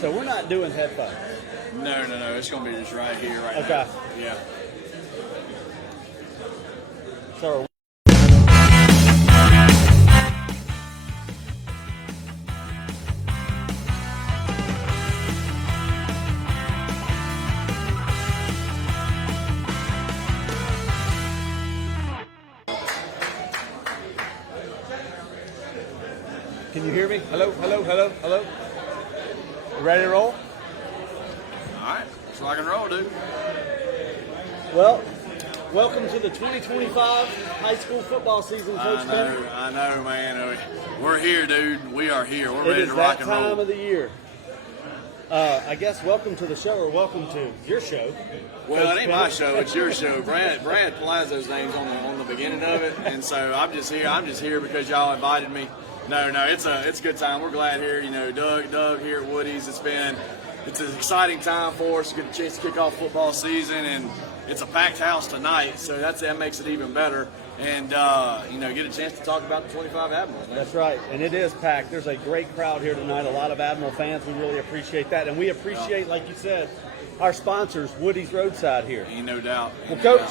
So we're not doing headphones. No. It's going to be just right here, right now. Okay. Yeah. So can you hear me? Hello? You ready to roll? All right. Let's rock and roll, dude. Well, welcome to the 2025 high school football season, Coach Penny. I know, man. We're here, dude. We are here. We're It ready is to that rock and roll. time of the year. I guess welcome to the show, or welcome to your show. Well, Coach it ain't Penny. my show. It's your show. Brad applies those names on the beginning of it, and so I'm just here because y'all invited me. No, it's a good time. We're glad here. You know, Doug here at Woody's. It's an exciting time for us to get a chance to kick off football season, and it's a packed house tonight, so that makes it even better. And get a chance to talk about the 25 Admirals. Man. That's right, and it is packed. There's a great crowd here tonight. A lot of Admiral fans. We really appreciate that, and we appreciate, like you said, our sponsors, Woody's Roadside here. Ain't no doubt. Well, Coach,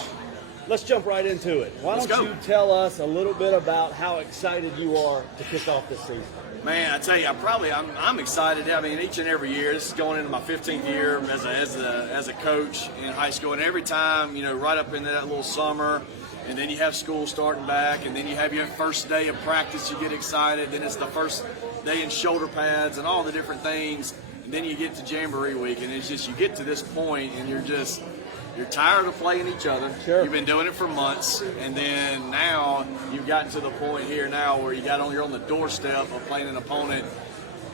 let's jump right into it. Why Let's don't go. you tell us a little bit about how excited you are to kick off this season? Man, I tell you, I'm excited. I mean, each and every year, this is going into my 15th year as a coach in high school, and every time, right up into that little summer, and then you have school starting back, and then you have your first day of practice, you get excited, then it's the first day in shoulder pads and all the different things, and then you get to Jamboree week, and it's just you get to this point, and you're tired of playing each other. Sure. You've been doing it for months, and then now you've gotten to the point here now where you're on the doorstep of playing an opponent,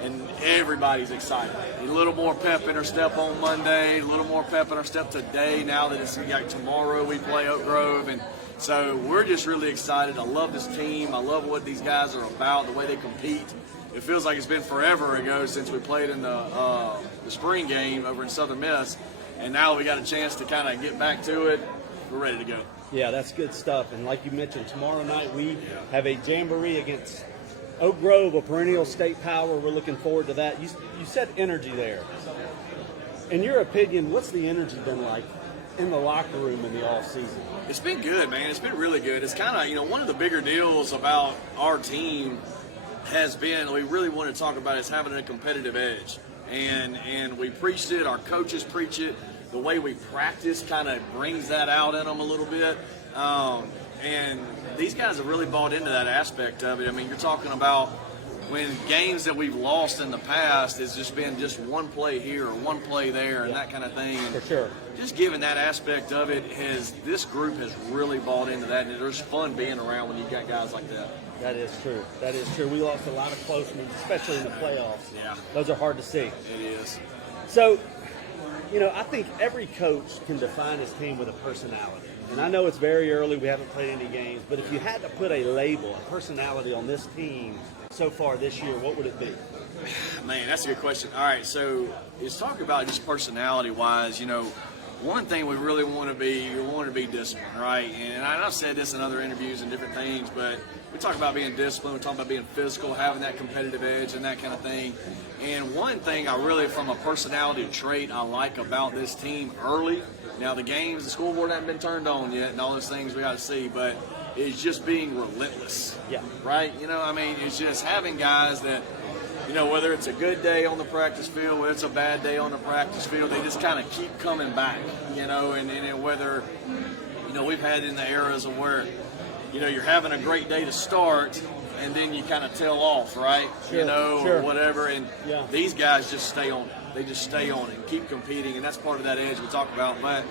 and everybody's excited. A little more pep in our step on Monday, a little more pep in our step today. Now that it's like tomorrow we play Oak Grove, and so we're just really excited. I love this team. I love what these guys are about, the way they compete. It feels like it's been forever ago since we played in the spring game over in Southern Miss. And now we got a chance to kind of get back to it. We're ready to go. Yeah, that's good stuff. And like you mentioned, tomorrow night we have a Jamboree against Oak Grove, a perennial state power. We're looking forward to that. You said energy there. In your opinion, what's the energy been like in the locker room in the off season? It's been good, man. It's been really good. It's kind of, one of the bigger deals about our team has been, we really want to talk about is having a competitive edge. And we preached it. Our coaches preach it. The way we practice kind of brings that out in them a little bit. And these guys have really bought into that aspect of it. I mean, you're talking about when games that we've lost in the past has just been just one play here or one play there and that kind of thing. And for sure. Just given that aspect of it, this group has really bought into that. And there's fun being around when you got guys like that. That is true. That is true. We lost a lot of close ones, especially in the playoffs. Yeah. Those are hard to see. It is. So, I think every coach can define his team with a personality. And I know it's very early. We haven't played any games. But if you had to put a label, a personality on this team so far this year, what would it be? Man, that's a good question. All right, so let's talk about just personality-wise. One thing we really want to be disciplined, right? And I've said this in other interviews and different things, but we talk about being disciplined, we talk about being physical, having that competitive edge and that kind of thing. And one thing I really, from a personality trait, I like about this team early, now the games, the scoreboard hasn't been turned on yet and all those things we got to see, but it's just being relentless. Yeah. Right? It's just having guys that, whether it's a good day on the practice field, whether it's a bad day on the practice field, they just kind of keep coming back, and whether, we've had in the eras of where, you're having a great day to start and then you kind of tail off, right? Sure, Or whatever, and yeah. These guys just stay on it. They just stay on it and keep competing, and that's part of that edge we talk about. But,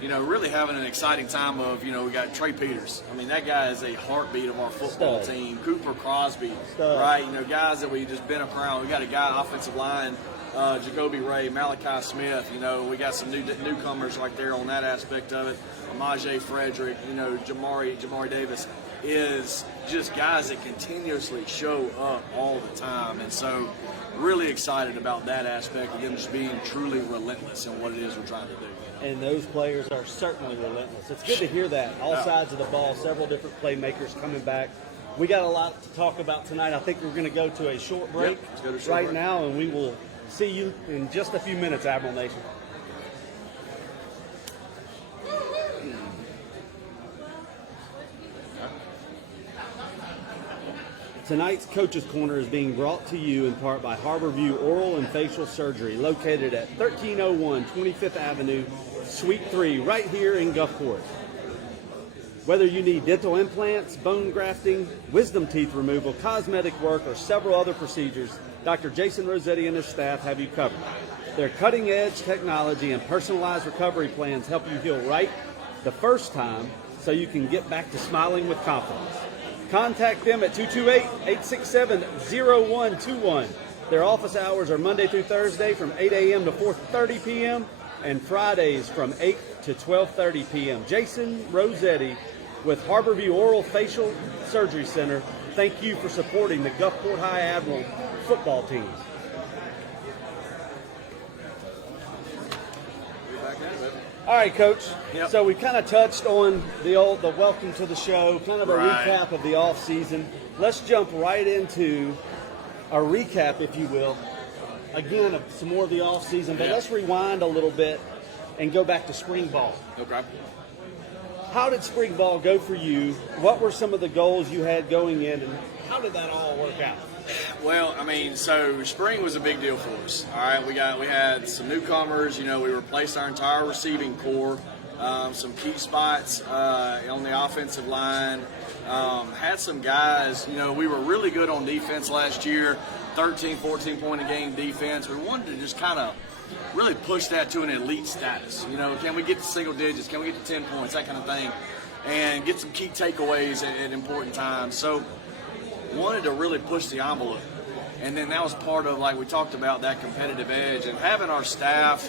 really having an exciting time of, we got Trey Peters. I mean, that guy is a heartbeat of our football team. Cooper Crosby, right? Guys that we just been around. We got a guy, offensive line, Jacoby Ray, Malachi Smith. We got some newcomers right there on that aspect of it. Amaje Frederick, Jamari Davis is just guys that continuously show up all the time. And so really excited about that aspect of them just being truly relentless in what it is we're trying to do. And those players are certainly relentless. It's good to hear that. All sides of the ball, several different playmakers coming back. We got a lot to talk about tonight. I think we're going to go to a short break Let's go to a short break now, and we will See you in just a few minutes, Admiral Nation. Tonight's Coach's Corner is being brought to you in part by Harborview Oral and Facial Surgery, located at 1301 25th Avenue, Suite 3, right here in Gulfport. Whether you need dental implants, bone grafting, wisdom teeth removal, cosmetic work, or several other procedures, Dr. Jason Rossetti and his staff have you covered. Their cutting-edge technology and personalized recovery plans help you heal right the first time so you can get back to smiling with confidence. Contact them at 228-867-0121. Their office hours are Monday through Thursday from 8 a.m. to 4:30 p.m. and Fridays from 8 to 12:30 p.m. Jason Rossetti with Harborview Oral Facial Surgery Center, thank you for supporting the Gulfport High Admiral football team. All right, Coach. Yep. So we kind of touched on the welcome to the show, kind of a Right. recap of the off season. Let's jump right into a recap, if you will. Again, of some more of the off season, but Yeah. let's rewind a little bit and go back to spring ball. Okay. How did spring ball go for you? What were some of the goals you had going in, and how did that all work out? Well, I mean, so spring was a big deal for us. All right, we had some newcomers. You know, we replaced our entire receiving core, some key spots on the offensive line. Had some guys. You know, we were really good on defense last year, 13, 14 point a game defense. We wanted to just kind of really push that to an elite status. You know, can we get to single digits? Can we get to 10 points? That kind of thing, and get some key takeaways at important times. So wanted to really push the envelope, and then that was part of, like we talked about, that competitive edge, and having our staff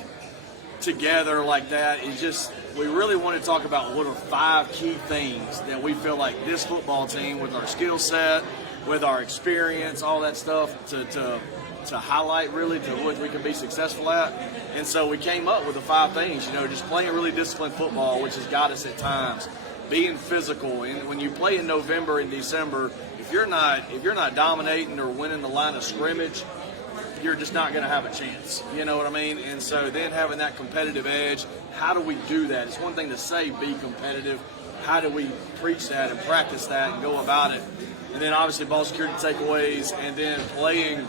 together like that is just, we really want to talk about what are 5 key things that we feel like this football team, with our skill set, with our experience, all that stuff, to highlight really to what we can be successful at. And so we came up with the 5 things, you know, just playing really disciplined football, which has got us at times, being physical, and when you play in November and December, if you're not dominating or winning the line of scrimmage, you're just not going to have a chance. You know what I mean? And so then having that competitive edge, how do we do that? It's one thing to say be competitive. How do we preach that and practice that and go about it? And then obviously ball security takeaways, and then playing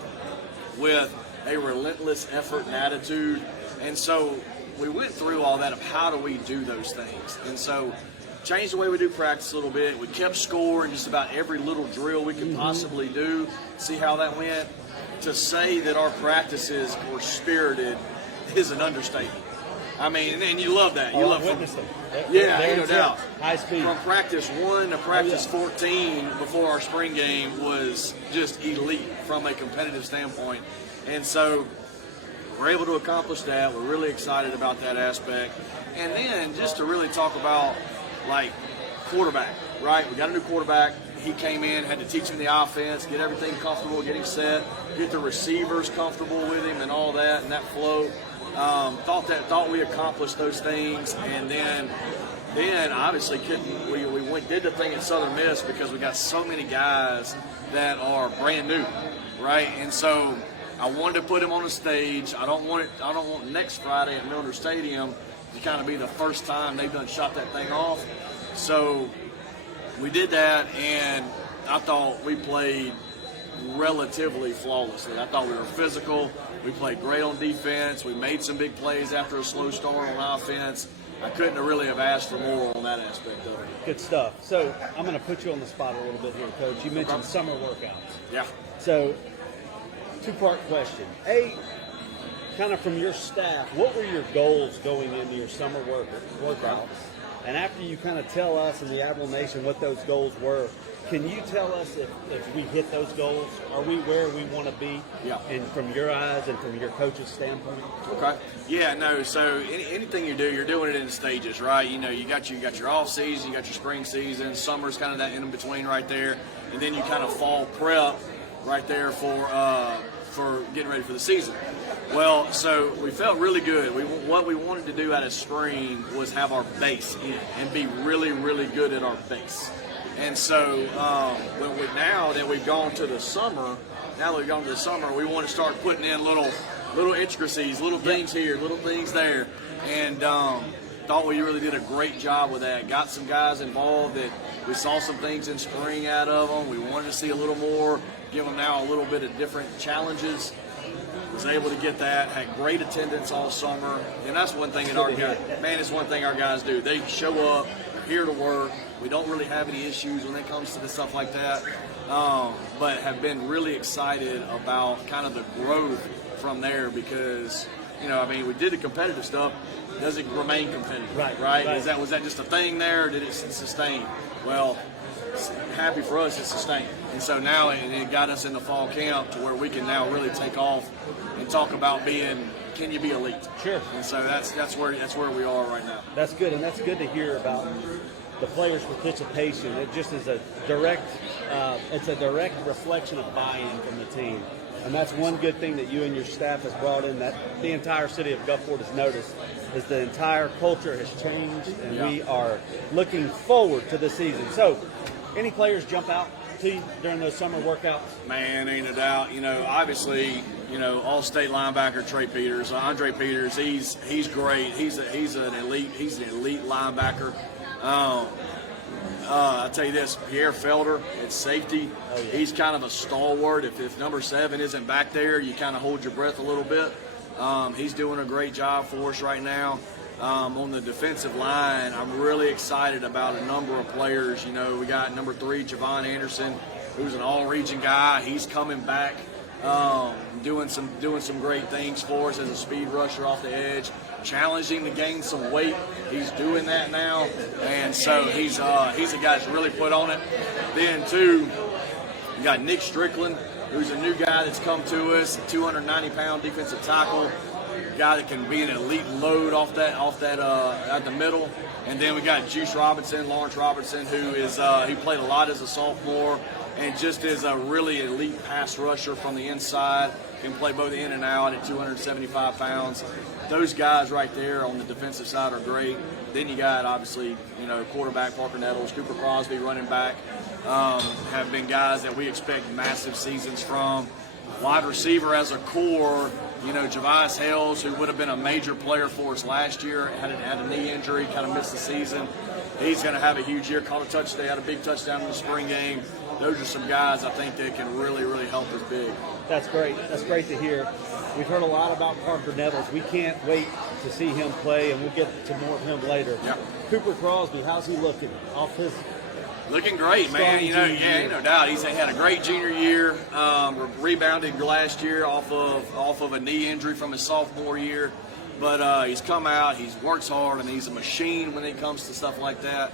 with a relentless effort and attitude. And so we went through all that of how do we do those things. And so changed the way we do practice a little bit. We kept score in just about every little drill we could possibly do, see how that went. To say that our practices were spirited is an understatement. I mean, and you love that. You love witnessing. Yeah, no doubt. High speed. From practice 1 to practice 14 before our spring game was just elite from a competitive standpoint. And so we're able to accomplish that. We're really excited about that aspect. And then just to really talk about, like, quarterback, right? We got a new quarterback. He came in, had to teach him the offense, get everything comfortable, get him set, get the receivers comfortable with him and all that, and that flow. Thought we accomplished those things, and then obviously did the thing at Southern Miss because we got so many guys that are brand new, right? And so I wanted to put him on the stage. I don't want next Friday at Milner Stadium to kind of be the first time they've done shot that thing off. So we did that, and I thought we played relatively flawlessly. I thought we were physical. We played great on defense. We made some big plays after a slow start on offense. I couldn't have really asked for more on that aspect of it. Good stuff. So I'm going to put you on the spot a little bit here, Coach. You mentioned summer workouts. Yeah. So 2-part question. A, kind of from your staff, what were your goals going into your summer workouts? And after you kind of tell us in the Admiral Nation what those goals were, can you tell us if we hit those goals? Are we where we want to be? Yeah. And from your eyes and from your coach's standpoint? Okay. Yeah, no, so anything you do, you're doing it in stages, right? You know, you got your off season, you got your spring season, summer's kind of that in between right there, and then you kind of fall prep right there for getting ready for the season. Well, so we felt really good. What we wanted to do out of spring was have our base in and be really, really good at our base. And so now that we've gone to the summer, we want to start putting in little little intricacies, little things here, little things there, and thought we really did a great job with that. Got some guys involved that we saw some things in spring out of them. We wanted to see a little more, give them now a little bit of different challenges. Was able to get that, had great attendance all summer, and that's one thing that our guys, man, it's one thing our guys do. They show up, they're here to work. We don't really have any issues when it comes to the stuff like that, but have been really excited about kind of the growth from there because, you know, I mean, we did the competitive stuff. Does it remain competitive? Right. Was that just a thing there, or did it sustain? Well, happy for us, it's sustained. And so now it got us in the fall camp to where we can now really take off and talk about being, can you be elite? Sure. And so that's where we are right now. That's good, and that's good to hear about the players' participation. It just is a direct reflection of buy-in from the team. And that's one good thing that you and your staff has brought in, that the entire city of Gulfport has noticed, is the entire culture has changed, and we are looking forward to the season. So, any players jump out to you during those summer workouts? Man, ain't a doubt. You know, obviously, you know, all-state linebacker Trey Peters, Andre Peters. He's great. He's an elite linebacker. I'll tell you this, Pierre Felder at safety, he's kind of a stalwart. If number 7 isn't back there, you kind of hold your breath a little bit. He's doing a great job for us right now. On the defensive line, I'm really excited about a number of players. You know, we got number 3, Javon Anderson, who's an all-region guy. He's coming back, doing some great things for us as a speed rusher off the edge, challenging to gain some weight. He's doing that now, and so he's a guy that's really put on it. Then, too, you got Nick Strickland, who's a new guy that's come to us, 290-pound defensive tackle. Guy that can be an elite load off that at the middle. And then we got Lawrence Robertson, who is he played a lot as a sophomore and just is a really elite pass rusher from the inside. Can play both in and out at 275 pounds. Those guys right there on the defensive side are great. Then you got, obviously, you know, quarterback Parker Nettles, Cooper Crosby, running back, have been guys that we expect massive seasons from. Wide receiver as a core, you know, Javice Hales, who would have been a major player for us last year, had a knee injury, kind of missed the season. He's going to have a huge year, caught a touchdown, had a big touchdown in the spring game. Those are some guys I think that can really, really help us big. That's great. That's great to hear. We've heard a lot about Parker Nettles. We can't wait to see him play, and we'll get to more of him later. Yep. Cooper Crosby, how's he looking off his... Looking great, man. You know, no doubt. He had a great junior year. Rebounded last year off of a knee injury from his sophomore year, but he's come out. He works hard, and he's a machine when it comes to stuff like that.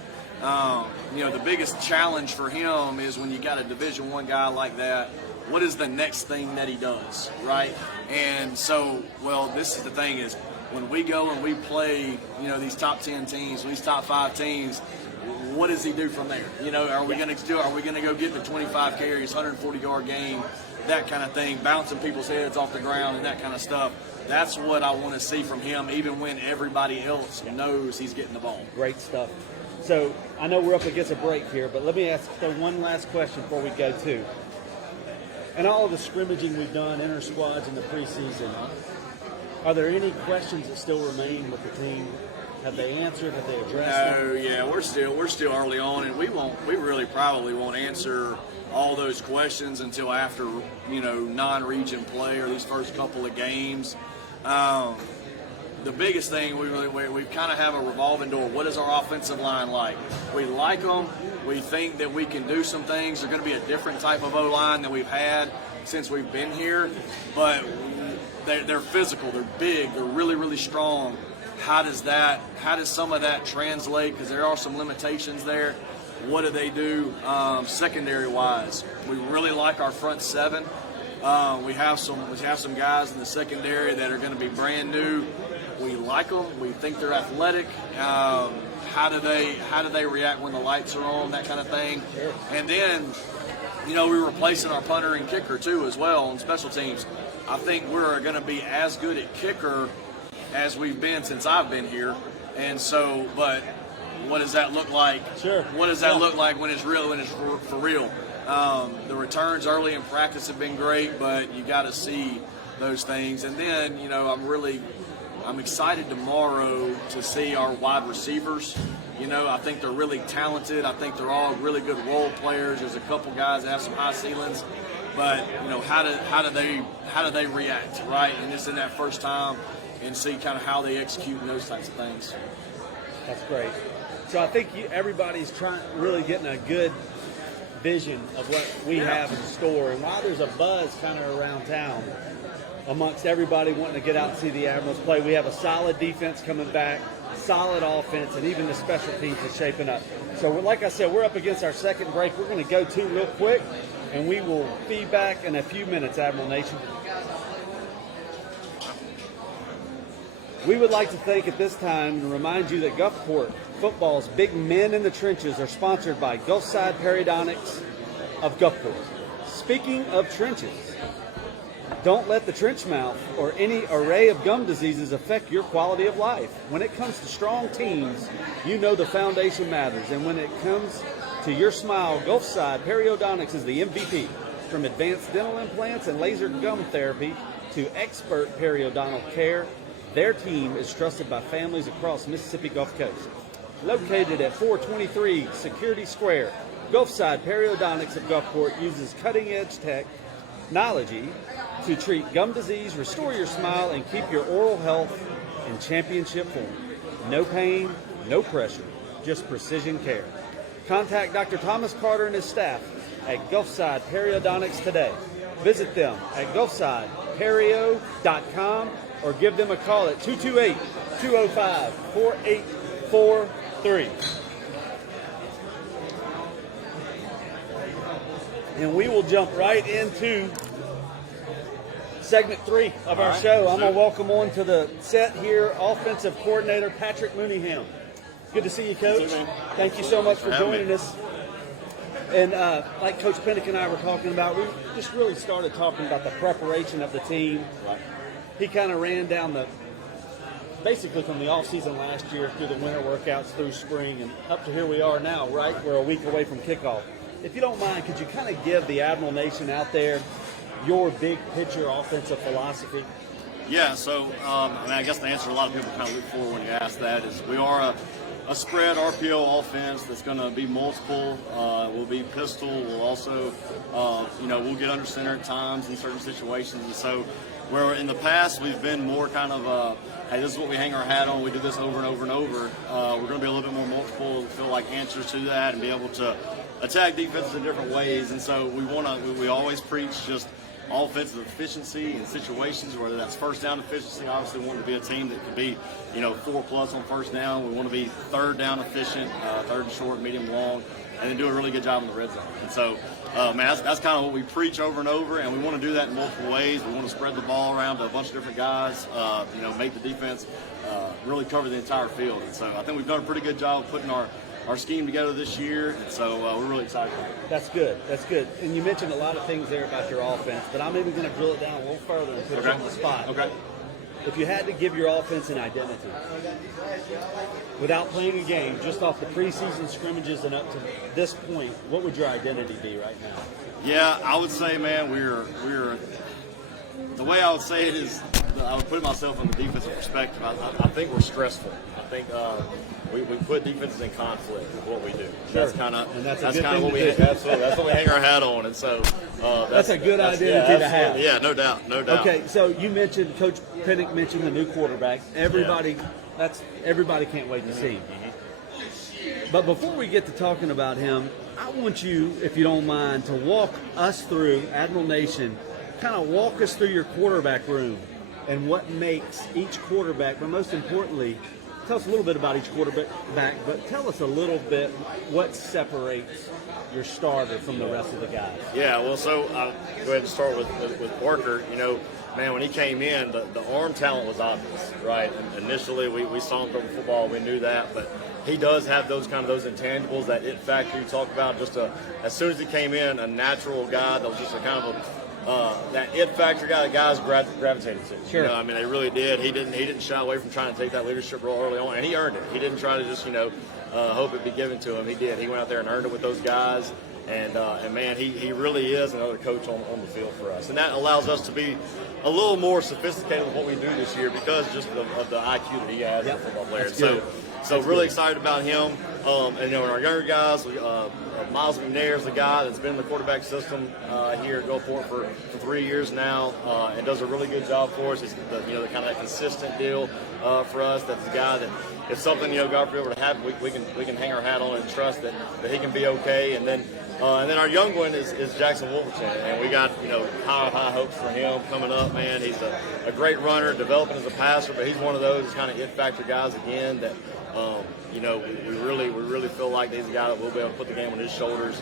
You know, the biggest challenge for him is when you got a Division I guy like that. What is the next thing that he does, right? And so, well, this is the thing is when we go and we play, you know, these top 10 teams, these top 5 teams. What does he do from there? You know, are we going to go get the 25 carries, 140-yard game, that kind of thing, bouncing people's heads off the ground and that kind of stuff? That's what I want to see from him, even when everybody else knows he's getting the ball. Great stuff. So I know we're up against a break here, but let me ask one last question before we go to. And all of the scrimmaging we've done, inter squads in the preseason, are there any questions that still remain with the team? Have they answered? Have they addressed them? No, yeah, we're still early on, and we really probably won't answer all those questions until after, you know, non-region play or these first couple of games. The biggest thing we kind of have a revolving door. What is our offensive line like? We like them. We think that we can do some things. They're going to be a different type of O-line than we've had since we've been here, but they're physical. They're big. They're really, really strong. How does some of that translate? Because there are some limitations there. What do they do secondary-wise? We really like our front 7. We have some guys in the secondary that are going to be brand new. We like them. We think they're athletic. How do they react when the lights are on? That kind of thing. And then, you know, we're replacing our punter and kicker too as well on special teams. I think we're going to be as good at kicker as we've been since I've been here, and so, but what does that look like? Sure. What does that look like when it's real? When it's for real? The returns early in practice have been great, but you got to see those things. And then, you know, I'm excited tomorrow to see our wide receivers. You know, I think they're really talented. I think they're all really good role players. There's a couple guys that have some high ceilings, but you know, how do they react, right? And it's in that first time, and see kind of how they execute and those types of things. That's great. So I think everybody's really getting a good vision of what we have in store. And while there's a buzz kind of around town amongst everybody wanting to get out and see the Admirals play, we have a solid defense coming back, solid offense, and even the special teams is shaping up. So like I said, we're up against our second break. We're going to go to real quick, and we will be back in a few minutes, Admiral Nation. We would like to thank at this time and remind you that Gulfport Football's Big Men in the Trenches are sponsored by Gulfside Periodontics of Gulfport. Speaking of trenches, don't let the trench mouth or any array of gum diseases affect your quality of life. When it comes to strong teams, you know the foundation matters. And when it comes to your smile, Gulfside Periodontics is the MVP. From advanced dental implants and laser gum therapy to expert periodontal care, their team is trusted by families across Mississippi Gulf Coast. Located at 423 Security Square, Gulfside Periodontics of Gulfport uses cutting-edge technology to treat gum disease, restore your smile, and keep your oral health in championship form. No pain, no pressure, just precision care. Contact Dr. Thomas Carter and his staff at Gulfside Periodontics today. Visit them at gulfsideperio.com or give them a call at 228-205-4843. And we will jump right into segment 3 of our show. I'm going to welcome on to the set here offensive coordinator Patrick Mooneyham. Good to see you, Coach. Thank you so much for joining us. And like Coach Pinnock and I were talking about, we just really started talking about the preparation of the team. He kind of ran down basically from the off-season last year through the winter workouts through spring and up to here we are now, right? We're a week away from kickoff. If you don't mind, could you kind of give the Admiral Nation out there your big picture offensive philosophy? Yeah, so I guess the answer a lot of people kind of look for when you ask that is we are a spread RPO offense that's going to be multiple. We'll be pistol. We'll also, we'll get under center at times in certain situations. And so where in the past we've been more kind of, hey, this is what we hang our hat on. We do this over and over and over. We're going to be a little bit more multiple, feel like answers to that, and be able to attack defenses in different ways. And so we always preach just offensive efficiency in situations, whether that's first down efficiency. Obviously, we want to be a team that could be, 4+ on first down. We want to be third down efficient, third and short, medium, long, and then do a really good job in the red zone. And so, that's kind of what we preach over and over, and we want to do that in multiple ways. We want to spread the ball around to a bunch of different guys, make the defense really cover the entire field. And so I think we've done a pretty good job of putting our scheme together this year, and so we're really excited. That's good. That's good. And you mentioned a lot of things there about your offense, but I'm even going to drill it down a little further and put it on the spot. Okay. If you had to give your offense an identity, without playing a game, just off the preseason scrimmages and up to this point, what would your identity be right now? Yeah, I would say, man, we're the way I would say it is, I would put myself in the defensive perspective. I think we're stressful. I think we put defenses in conflict with what we do. Sure. That's kind of what we that's what we hang our hat on, and so that's a good identity to have. Yeah, no doubt. Okay, so you mentioned Coach Pinnock mentioned the new quarterback. Everybody can't wait to see. Mm-hmm. But before we get to talking about him, I want you, if you don't mind, to walk us through Admiral Nation. Kind of walk us through your quarterback room and what makes each quarterback, but most importantly, tell us a little bit about each quarterback, but tell us a little bit what separates your starter from the rest of the guys. Yeah, well, so I'll go ahead and start with Parker. Man, when he came in, the arm talent was obvious, right? And initially, we saw him throw football, we knew that, but he does have those intangibles, that it factor you talk about. As soon as he came in, a natural guy that was just a kind of that it factor guy that guys gravitated to. Sure. They really did. He didn't shy away from trying to take that leadership role early on, and he earned it. He didn't try to just hope it be given to him. He did. He went out there and earned it with those guys. And man, he really is another coach on the field for us. And that allows us to be a little more sophisticated with what we do this year because just of the IQ that he has as a football player. So really excited about him. And our younger guys, Miles McNair is the guy that's been in the quarterback system here at Gulfport for 3 years now, and does a really good job for us. He's the kind of that consistent deal for us. That's the guy that if something God forbid were to happen, we can hang our hat on and trust that he can be okay. And then our young one is Jackson Wolverton, and we got high hopes for him coming up. Man, he's a great runner, developing as a passer, but he's one of those kind of it factor guys again that. We really feel like he's a guy that will be able to put the game on his shoulders,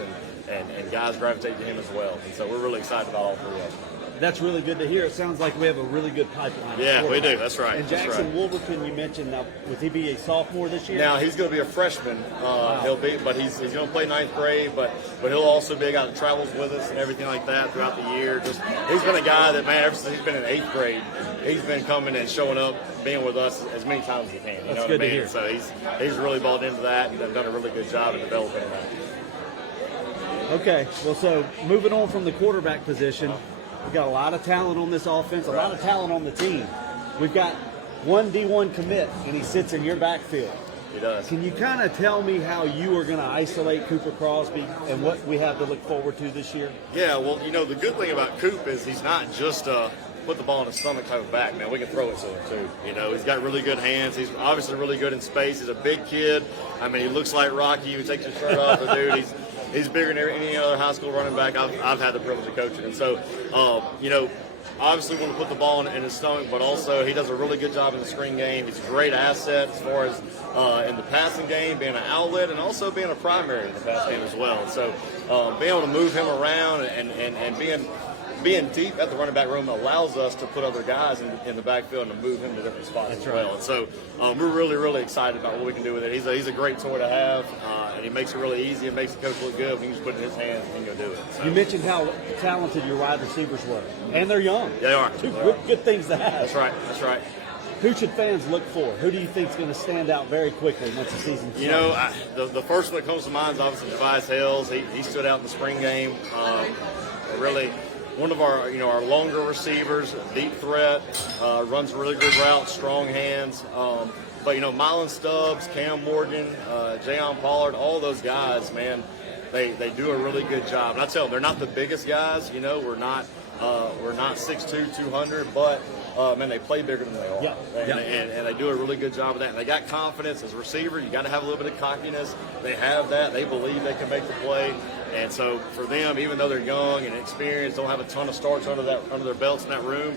and guys gravitate to him as well. And so we're really excited about all three of them. That's really good to hear. It sounds like we have a really good pipeline. Yeah, we do. That's right. And Jackson Wolverton, you mentioned, now, would he be a sophomore this year? Now he's going to be a freshman. Wow. He's going to play ninth grade, but he'll also be a guy that travels with us and everything like that throughout the year. He's been a guy that, man, ever since he's been in 8th grade, he's been coming and showing up, being with us as many times as he can. That's good to hear. So he's really bought into that and done a really good job in developing that. Okay, well, so moving on from the quarterback position, we've got a lot of talent on this offense, a lot of talent on the team. We've got one D1 commit, and he sits in your backfield. He does. Can you kind of tell me how you are going to isolate Cooper Crosby and what we have to look forward to this year? Yeah, well, the good thing about Coop is he's not just put the ball in his stomach type of back, man. We can throw it to him, too. He's got really good hands. He's obviously really good in space. He's a big kid. I mean, he looks like Rocky. He takes his shirt off. The dude, he's bigger than any other high school running back I've had the privilege of coaching. And so, obviously want to put the ball in his stomach, but also he does a really good job in the screen game. He's a great asset as far as in the passing game, being an outlet, and also being a primary in the passing game as well. And so being able to move him around and being deep at the running back room allows us to put other guys in the backfield and to move him to different spots as well. And so we're really, really excited about what we can do with it. He's a great toy to have, and he makes it really easy. It makes the coach look good. We can just put it in his hands and he can go do it. So. You mentioned how talented your wide receivers were, and they're young. They are. Two good things to have. That's right. Who should fans look for? Who do you think is going to stand out very quickly once the season starts? The first one that comes to mind is obviously Tobias Hales. He stood out in the spring game. Really one of our longer receivers, deep threat, runs really good routes, strong hands. But Mylan Stubbs, Cam Morgan, Jayon Pollard, all those guys, man, they do a really good job. And I tell them, they're not the biggest guys. We're not 6'2", 200, but man, they play bigger than they are. And they do a really good job of that. And they got confidence as a receiver. You got to have a little bit of cockiness. They have that. They believe they can make the play. And so for them, even though they're young and experienced, don't have a ton of starts under their belts in that room,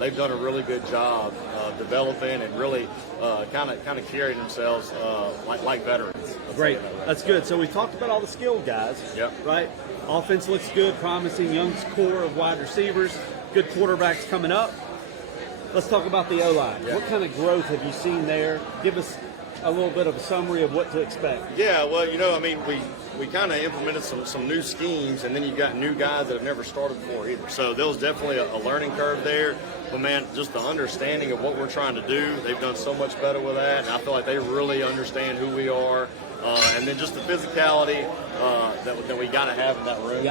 they've done a really good job developing and really kind of carrying themselves like veterans. Great. That's good. So we talked about all the skilled guys, right? Offense looks good, promising young core of wide receivers, good quarterbacks coming up. Let's talk about the O-line. What kind of growth have you seen there? Give us a little bit of a summary of what to expect. Yeah, well, we kind of implemented some new schemes, and then you've got new guys that have never started before either. So there was definitely a learning curve there. But, man, just the understanding of what we're trying to do, they've done so much better with that. And I feel like they really understand who we are. And then just the physicality that we got to have in that room.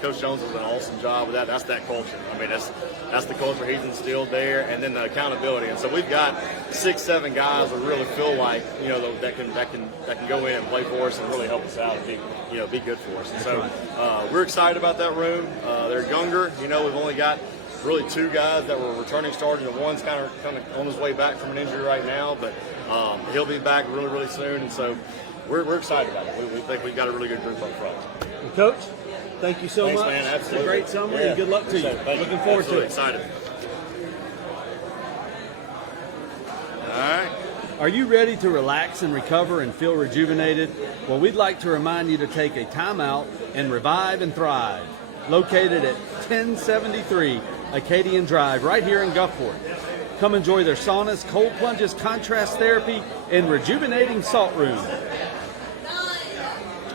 Coach Jones does an awesome job with that. That's that culture. I mean, that's the culture he's instilled there. And then the accountability. And so we've got 6-7 guys that really feel like that can go in and play for us and really help us out and be good for us. And so we're excited about that room. They're younger. We've only got really 2 guys that were returning starters, and one's kind of on his way back from an injury right now, but he'll be back really, really soon. And so we're excited about it. We think we've got a really good group up front. Well, Coach, thank you so Thanks, much. Man, absolutely. It's a great summary, and good luck to you. Looking forward to it. Excited. All right. Are you ready to relax and recover and feel rejuvenated? Well, we'd like to remind you to take a timeout and revive and thrive. Located at 1073 Acadian Drive, right here in Gulfport. Come enjoy their saunas, cold plunges, contrast therapy, and rejuvenating salt room.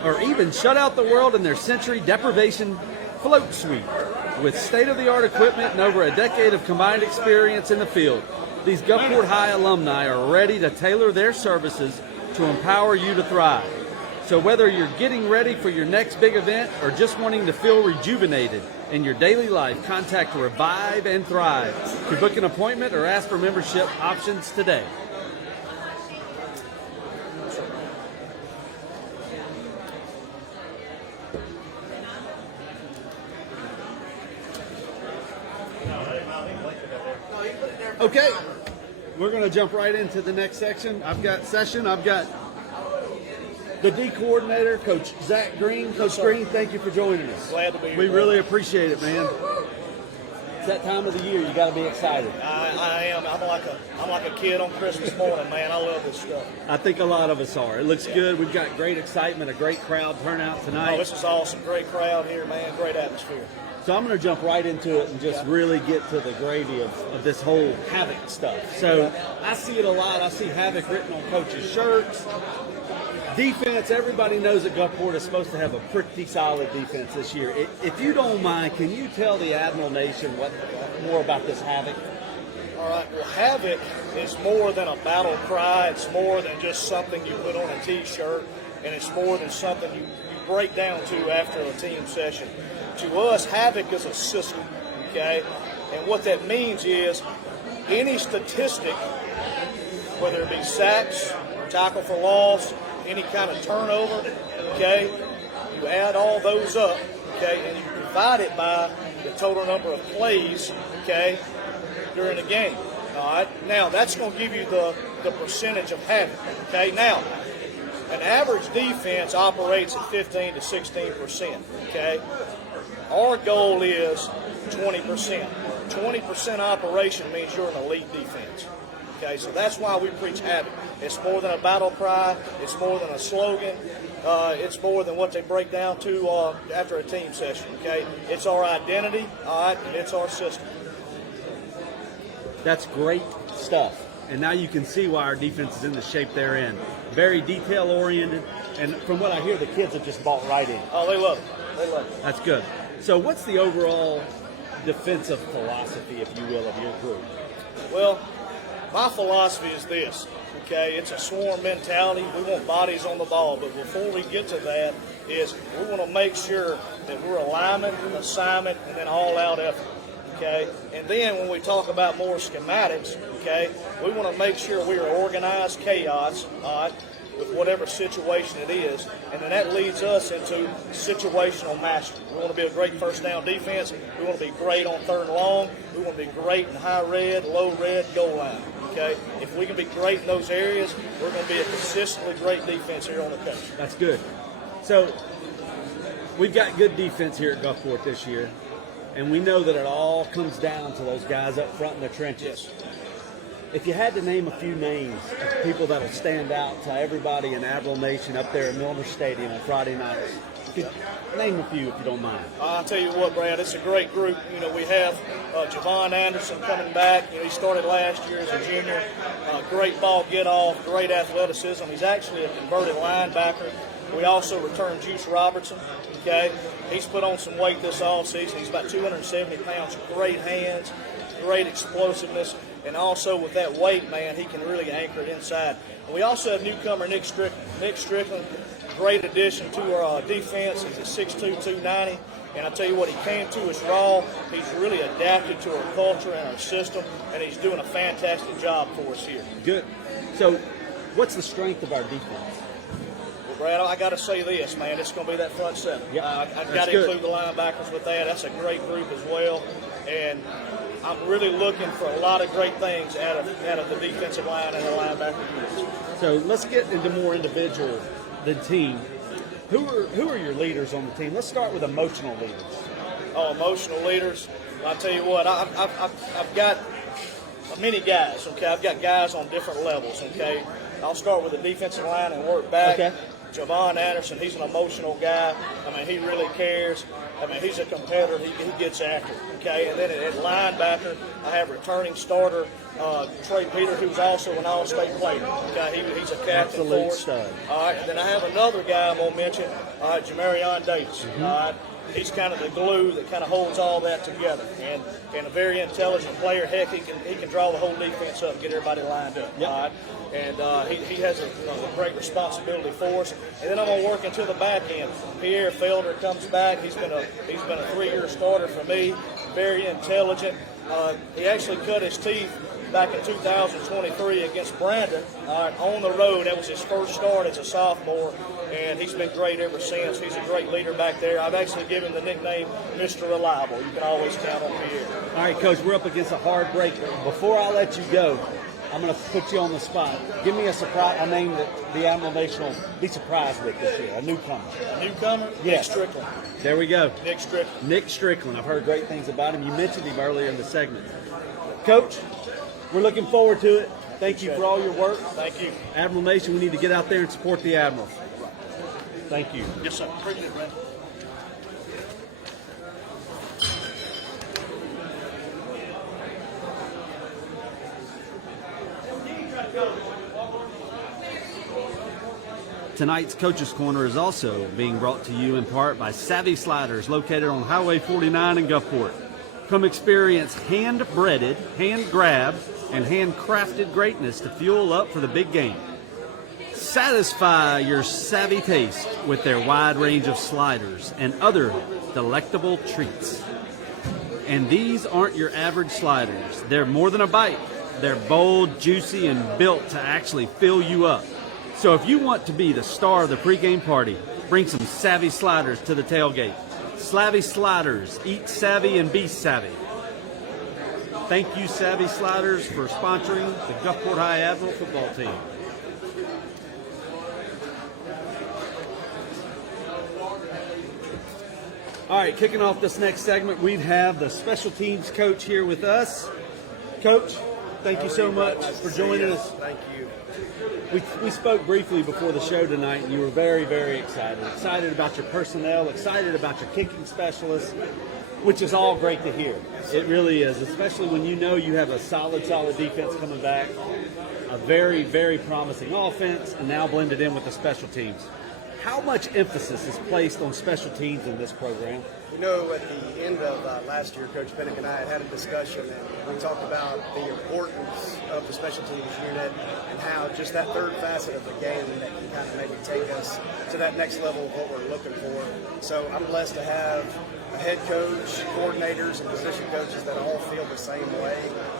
Or even shut out the world in their sensory deprivation float suite. With state-of-the-art equipment and over a decade of combined experience in the field, these Gulfport High alumni are ready to tailor their services to empower you to thrive. So whether you're getting ready for your next big event or just wanting to feel rejuvenated in your daily life, contact Revive and Thrive to book an appointment or ask for membership options today. Okay, we're going to jump right into the next section. I've got the D coordinator, Coach Zach Green. Coach Green, thank you for joining us. Glad to be here. We really appreciate it, man. It's that time of the year. You got to be excited. I am. I'm like a kid on Christmas morning, man. I love this stuff. I think a lot of us are. It looks good. We've got great excitement, a great crowd turnout tonight. Oh, this is awesome. Great crowd here, man. Great atmosphere. So I'm going to jump right into it and just really get to the gravy of this whole Havoc stuff. So I see it a lot. I see Havoc written on coaches' shirts. Defense, everybody knows that Gulfport is supposed to have a pretty solid defense this year. If you don't mind, can you tell the Admiral Nation more about this Havoc? All right. Well, Havoc is more than a battle cry. It's more than just something you put on a T-shirt, and it's more than something you break down to after a team session. To us, Havoc is a system, okay? And what that means is any statistic, whether it be sacks, tackle for loss, any kind of turnover, okay, you add all those up, okay, and you divide it by the total number of plays, okay, during the game. All right. Now that's going to give you the percentage of Havoc. Okay. Now, an average defense operates at 15 to 16%. Okay. Our goal is 20%. 20% operation means you're an elite defense. Okay, so that's why we preach Havoc. It's more than a battle cry. It's more than a slogan. It's more than what they break down to after a team session. Okay, it's our identity. All right, and it's our system. That's great stuff. And now you can see why our defense is in the shape they're in. Very detail-oriented. And from what I hear, the kids have just bought right in. Oh, they love it. They love it. That's good. So what's the overall defensive philosophy, if you will, of your group? Well, my philosophy is this, okay? It's a swarm mentality. We want bodies on the ball, but before we get to that is we want to make sure that we're alignment, assignment, and then all-out effort, okay? And then when we talk about more schematics, okay, we want to make sure we are organized chaos, all right, with whatever situation it is, and then that leads us into situational mastery. We want to be a great first down defense. We want to be great on third and long. We want to be great in high red, low red, goal line. Okay, if we can be great in those areas, we're going to be a consistently great defense here on the coast. That's good. So we've got good defense here at Gulfport this year, and we know that it all comes down to those guys up front in the trenches. Yes. If you had to name a few names of people that will stand out to everybody in Admiral Nation up there at Milner Stadium on Friday nights, name a few if you don't mind. I'll tell you what, Brad, it's a great group. You know, we have Javon Anderson coming back. You know, he started last year as a junior. Great ball get-off, great athleticism. He's actually a converted linebacker. We also returned Juice Robertson, okay? He's put on some weight this offseason. He's about 270 pounds, great hands, great explosiveness. And also with that weight, man, he can really anchor it inside. And we also have newcomer Nick Strickland. Nick Strickland, great addition to our defense. He's at 6'2", 290. And I tell you what, he came to us raw. He's really adapted to our culture and our system, and he's doing a fantastic job for us here. Good. So what's the strength of our defense? Well, Brad, I got to say this, man. It's going to be that front seven. Yep. I've got to include the linebackers with that. That's a great group as well. And I'm really looking for a lot of great things out of the defensive line and the linebacker units. So let's get into more individual than team. Who are your leaders on the team? Let's start with emotional leaders. Oh, emotional leaders. I'll tell you what, I've got many guys, okay? I've got guys on different levels, okay? I'll start with the defensive line and work back. Okay. Javon Anderson, he's an emotional guy. I mean, he really cares. I mean, he's a competitor. He gets after it, okay? And then at linebacker, I have returning starter Trey Peters, who's also an All-State player. Okay, he's a captain Absolute for us. stud. All right, and then I have another guy I'm going to mention, Jamboree Davis. Mm-hmm. All right, he's kind of the glue that kind of holds all that together, and a very intelligent player. Heck, he can draw the whole defense up and get everybody lined up. Yep. All right, and he has a great responsibility for us. And then I'm going to work into the back end. Pierre Felder comes back. He's been a 3-year starter for me. Very intelligent. He actually cut his teeth back in 2023 against Brandon on the road. That was his first start as a sophomore, and he's been great ever since. He's a great leader back there. I've actually given him the nickname Mr. Reliable. You can always count on Pierre. All right, Coach, we're up against a hard break. But before I let you go, I'm going to put you on the spot. Give me a surprise, a name that the Admiral Nation will be surprised with this year, a newcomer. A newcomer? Yes. Nick Strickland. There we go. Nick Strickland. Nick Strickland. I've heard great things about him. You mentioned him earlier in the segment. Coach, we're looking forward to it. Thank you for all your work. Thank you. Admiral Nation, we need to get out there and support the Admirals. Thank you. Yes, sir. Appreciate it, Brandon. Tonight's Coach's Corner is also being brought to you in part by Savvy Sliders, located on Highway 49 in Gulfport. Come experience hand-breaded, hand-grabbed, and handcrafted greatness to fuel up for the big game. Satisfy your savvy taste with their wide range of sliders and other delectable treats. And these aren't your average sliders. They're more than a bite. They're bold, juicy, and built to actually fill you up. So if you want to be the star of the pregame party, bring some Savvy Sliders to the tailgate. Savvy Sliders, eat savvy and be savvy. Thank you, Savvy Sliders, for sponsoring the Gulfport High Admiral football team. All right, kicking off this next segment, we have the special teams coach here with us. Coach, thank you so much for joining us. Thank you. We spoke briefly before the show tonight, and you were very, very excited. Excited about your personnel, excited about your kicking specialists, which is all great to hear. It really is, especially when you know you have a solid defense coming back, a very, very promising offense, and now blended in with the special teams. How much emphasis is placed on special teams in this program? You know, at the end of last year, Coach Pennick and I had a discussion, and we talked about the importance of the special teams unit and how just that third facet of the game that can kind of maybe take us to that next level of what we're looking for. So I'm blessed to have a head coach, coordinators, and position coaches that all feel the same way.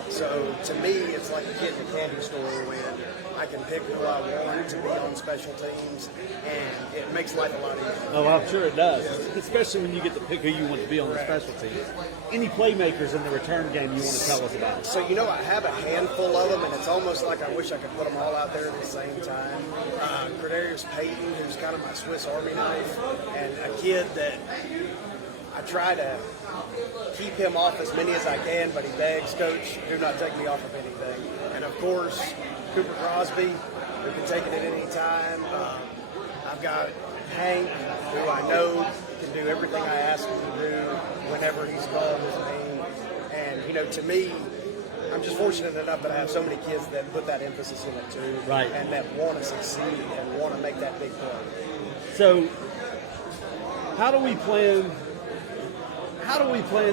So to me, it's like a kid in a candy store when I can pick who I want to be on special teams, and it makes life a lot easier. Oh, I'm sure it does, especially when you get to pick who you want to be on the special teams. Any playmakers in the return game you want to tell us about? So, you know, I have a handful of them, and it's almost like I wish I could put them all out there at the same time. Credarius Payton, who's kind of my Swiss Army knife, and a kid that I try to keep him off as many as I can, but he begs, Coach, do not take me off of anything. And, of course, Cooper Crosby, who can take it at any time. I've got Hank, who I know can do everything I ask him to do whenever he's called his name. And, you know, to me, I'm just fortunate enough that I have so many kids that put that emphasis in it too. Right. And that want to succeed and want to make that big play. So, how do we plan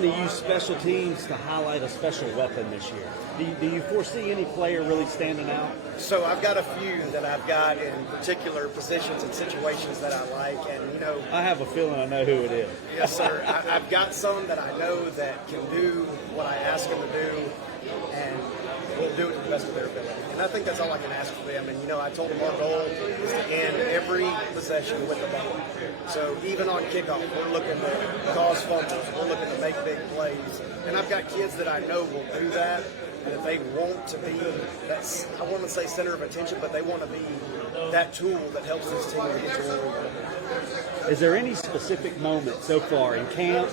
to use special teams to highlight a special weapon this year? Do you foresee any player really standing out? So I've got a few that I've got in particular positions and situations that I like, and you know, I have a feeling I know who it is. yes, sir. I've got some that I know that can do what I ask them to do, and will do it to the best of their ability. And I think that's all I can ask for them. And you know, I told them our goal is to end every possession with the ball. So even on kickoff, we're looking to cause fumbles, we're looking to make big plays, and I've got kids that I know will do that. And if they want to be, I want to say center of attention, but they want to be that tool that helps this team to get to where we want to be. Is there any specific moment so far in camp,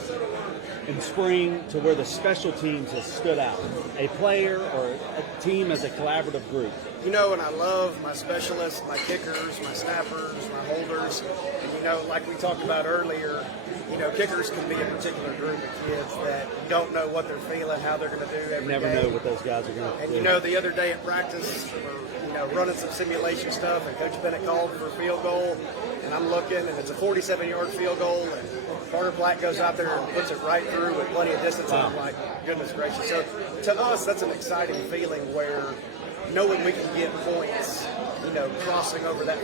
in spring, to where the special teams has stood out? A player or a team as a collaborative group? You know, and I love my specialists, my kickers, my snappers, my holders. And, you you know, like we talked about earlier, you know, kickers can be a particular group of kids that don't know what they're feeling, how they're going to do every Never day. know what those guys are going to do. And you know, the other day at practice, we're, you know, running some simulation stuff, and Coach Bennett called for a field goal, and I'm looking, and it's a 47-yard field goal, and Carter Platt goes out there and puts it right through with plenty of distance, and I'm like, goodness gracious. So to us, that's an exciting feeling where knowing we can get points, you know, crossing over that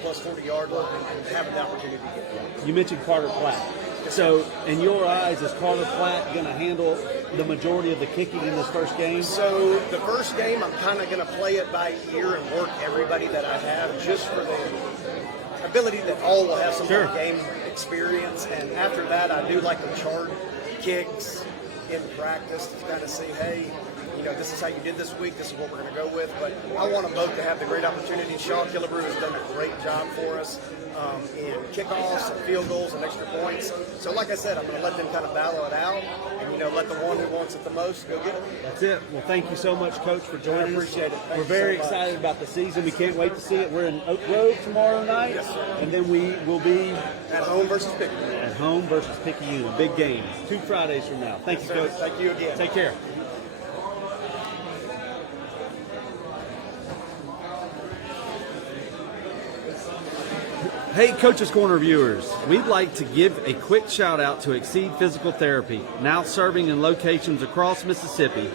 plus 40-yard line and having the opportunity to get points. You mentioned Carter Platt. So, in your eyes, is Carter Platt going to handle the majority of the kicking in this first game? So, the first game, I'm kind of going to play it by ear and work everybody that I have just for the ability that all will have some Sure. game experience. And after that, I do like to chart kicks in practice to kind of see, hey, you know, this is how you did this week. This is what we're going to go with. But I want them both to have the great opportunity. Sean Killebrew has done a great job for us in kickoffs and field goals and extra points. So, like I said, I'm going to let them kind of battle it out and, you know, let the one who wants it the most go get it. That's it. Well, thank you so much, Coach, for joining us. I appreciate it. Thank We're you very so much. excited about the season. We can't wait to see it. We're in Oak Grove tomorrow night. Yes, sir. And then we will be At home versus Picayune. at home versus Picayune. Big game. 2 Fridays from now. Thank you, Sir, Coach. thank you again. Take care. Hey, Coach's Corner viewers, we'd like to give a quick shout out to Exceed Physical Therapy, now serving in locations across Mississippi.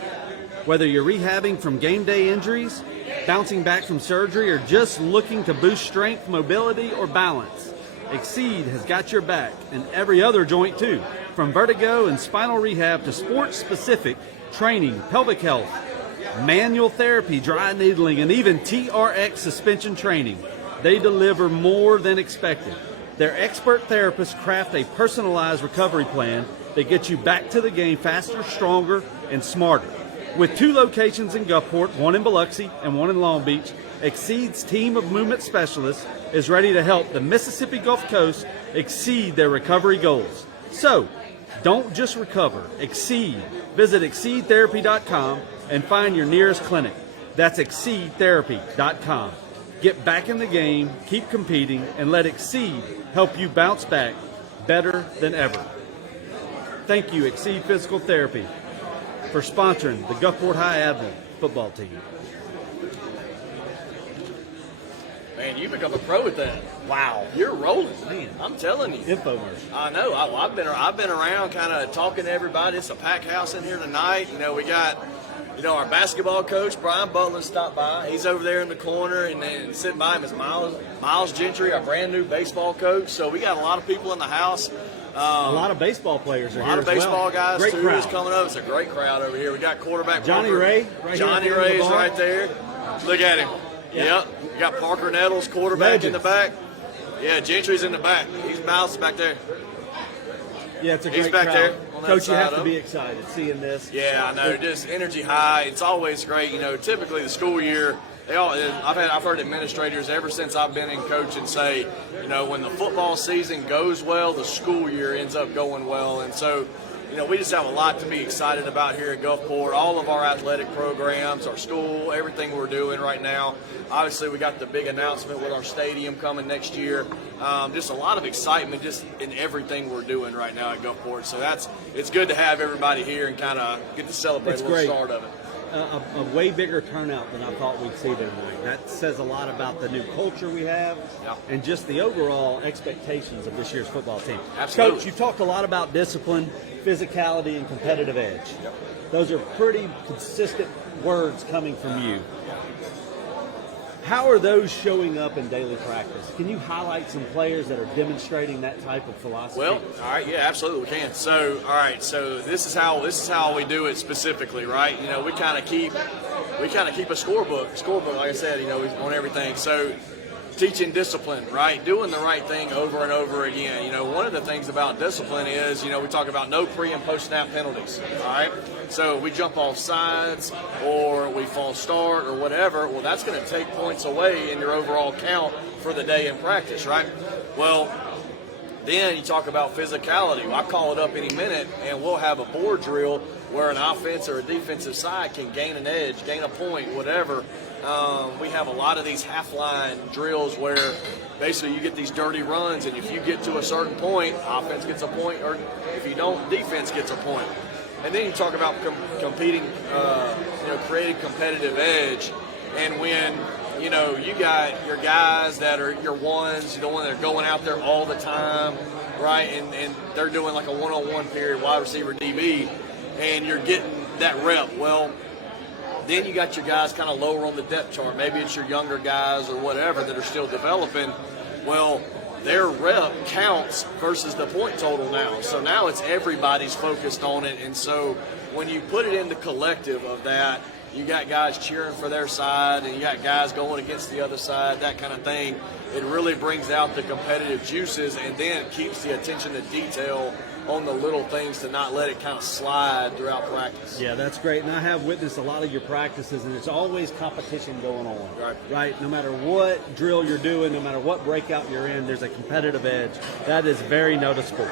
Whether you're rehabbing from game day injuries, bouncing back from surgery, or just looking to boost strength, mobility, or balance, Exceed has got your back, and every other joint too. From vertigo and spinal rehab to sports-specific training, pelvic health, manual therapy, dry needling, and even TRX suspension training. They deliver more than expected. Their expert therapists craft a personalized recovery plan that gets you back to the game faster, stronger, and smarter. With 2 locations in Gulfport, one in Biloxi and one in Long Beach, Exceed's team of movement specialists is ready to help the Mississippi Gulf Coast exceed their recovery goals. So, don't just recover, exceed. Visit exceedtherapy.com and find your nearest clinic. That's exceedtherapy.com. Get back in the game, keep competing, and let Exceed help you bounce back better than ever. Thank you, Exceed Physical Therapy, for sponsoring the Gulfport High Admiral football team. Man, you become a pro at that. Wow. You're rolling. Man. I'm telling you. Infomercial. I know. I've been around, kind of talking to everybody. It's a packed house in here tonight. You know, we got, you know, our basketball coach Brian Butler stopped by. He's over there in the corner, and then sitting by him is Miles Gentry, our brand new baseball coach. So we got a lot of people in the house. A lot of baseball players are A here lot of as baseball well. guys Great too crowd. is coming up. It's a great crowd over here. We got quarterback Johnny Parker. Ray, right Johnny here at the end of the Ray's bar. right there. Look at him. Yep. We got Parker Nettles, quarterback in the back. Yeah, Gentry's in the back. Miles is back there. Yeah, it's a He's great back crowd. there on that Coach, you have side to up. be excited seeing this. Yeah, I know. Just energy high. It's always great. You know, typically the school year, I've heard administrators ever since I've been in coaching say, you know, when the football season goes well, the school year ends up going well. And so, you know, we just have a lot to be excited about here at Gulfport. All of our athletic programs, our school, everything we're doing right now. Obviously, we got the big announcement with our stadium coming next year. Just a lot of excitement just in everything we're doing right now at Gulfport. So it's good to have everybody here and kind of get to celebrate It's a little great. start of it. A way bigger turnout than I thought we'd see there tonight. That says a lot about the new culture we have and just the overall expectations of this year's football team. Absolutely. Coach, you've talked a lot about discipline, physicality, and competitive edge. Those are pretty consistent words coming from you. How are those showing up in daily practice? Can you highlight some players that are demonstrating that type of philosophy? Well, all right, yeah, absolutely, we can. So, all right, so this is how we do it specifically, right? You know, we kind of keep a scorebook, like I said, you know, on everything. So, teaching discipline, right? Doing the right thing over and over again. You know, one of the things about discipline is, you know, we talk about no pre and post snap penalties, all right? So we jump off sides or we false start or whatever, well, that's going to take points away in your overall count for the day in practice, right? Well, then you talk about physicality. I call it up any minute, and we'll have a board drill where an offense or a defensive side can gain an edge, gain a point, whatever. We have a lot of these half-line drills where basically you get these dirty runs, and if you get to a certain point, offense gets a point, or if you don't, defense gets a point. And then you talk about competing, creating competitive edge, and when you got your guys that are your ones, the one that are going out there all the time, right? And they're doing like a one-on-one period, wide receiver, DB, and you're getting that rep. Well, then you got your guys kind of lower on the depth chart. Maybe it's your younger guys or whatever that are still developing. Well, their rep counts versus the point total now. So now it's everybody's focused on it. And so when you put it in the collective of that, you got guys cheering for their side and you got guys going against the other side, that kind of thing. It really brings out the competitive juices, and then it keeps the attention to detail on the little things to not let it kind of slide throughout practice. Yeah, that's great. And I have witnessed a lot of your practices, and it's always competition going on. Right? No matter what drill you're doing, no matter what breakout you're in, there's a competitive edge. That is very noticeable.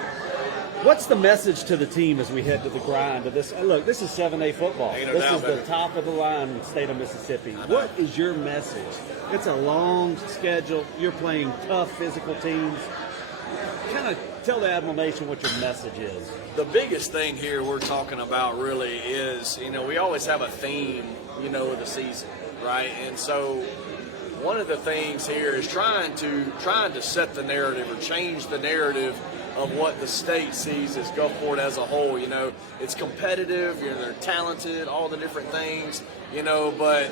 What's the message to the team as we head to the grind of this? Look, this is 7A football. This is the top of the line in the state of Mississippi. What is your message? It's a long schedule. You're playing tough physical teams. Kind of tell the Admiral Nation what your message is. The biggest thing here we're talking about really is, we always have a theme, of the season, right? And so one of the things here is trying to set the narrative or change the narrative of what the state sees as Gulfport as a whole. It's competitive, they're talented, all the different things, but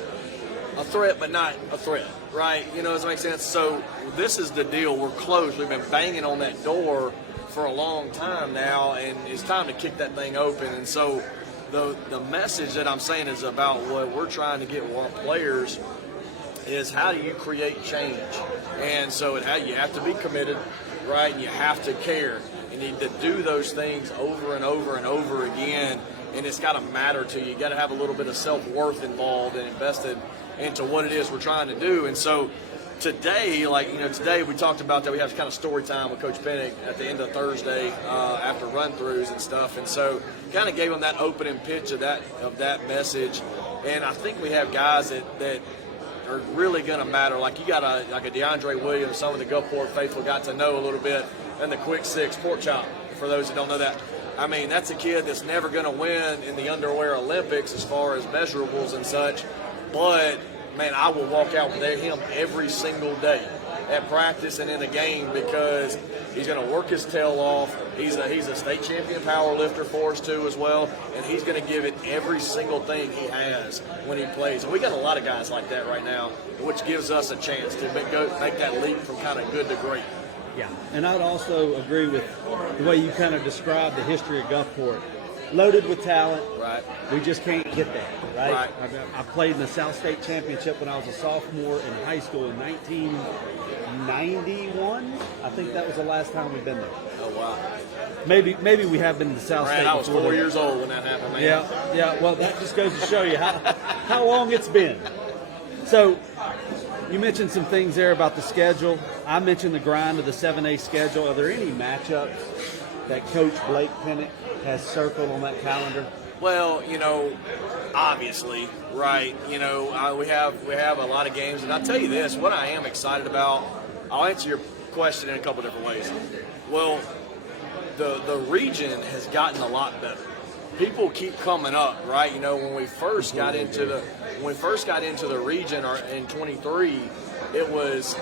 a threat, but not a threat, right? Does that make sense? So this is the deal. We're close. We've been banging on that door for a long time now, and it's time to kick that thing open. And so the message that I'm saying is about what we're trying to get our players is how do you create change? And so you have to be committed, right? And you have to care. You need to do those things over and over and over again, and it's got to matter to you. You got to have a little bit of self-worth involved and invested into what it is we're trying to do. And so today, today we talked about that we have kind of story time with Coach Pennick at the end of Thursday after run-throughs and stuff. And so kind of gave them that opening pitch of that message. And I think we have guys that are really going to matter. Like you got a DeAndre Williams, some of the Gulfport faithful got to know a little bit, and the quick six pork chop, for those that don't know that. I mean, that's a kid that's never going to win in the underwear Olympics as far as measurables and such. But, man, I will walk out with him every single day at practice and in a game because he's going to work his tail off. He's a state champion power lifter for us, too, as well. And he's going to give it every single thing he has when he plays. And we got a lot of guys like that right now, which gives us a chance to make that leap from kind of good to great. Yeah, and I'd also agree with the way you kind of described the history of Gulfport. Loaded with talent. Right. We just can't get there, right? Right. I played in the South State Championship when I was a sophomore in high school in 1991. I think that was the last time we've been there. Oh, wow. Maybe we have been to South State. I was 4 years old when that happened, man. Yeah. Well, that just goes to show you how long it's been. So you mentioned some things there about the schedule. I mentioned the grind of the 7A schedule. Are there any matchups that Coach Blake Pennick has circled on that calendar? Well, obviously, right. We have a lot of games, and I'll tell you this: what I am excited about. I'll answer your question in a couple different ways. Well, the region has gotten a lot better. People keep coming up, right? When we first got into the region in 23, it was.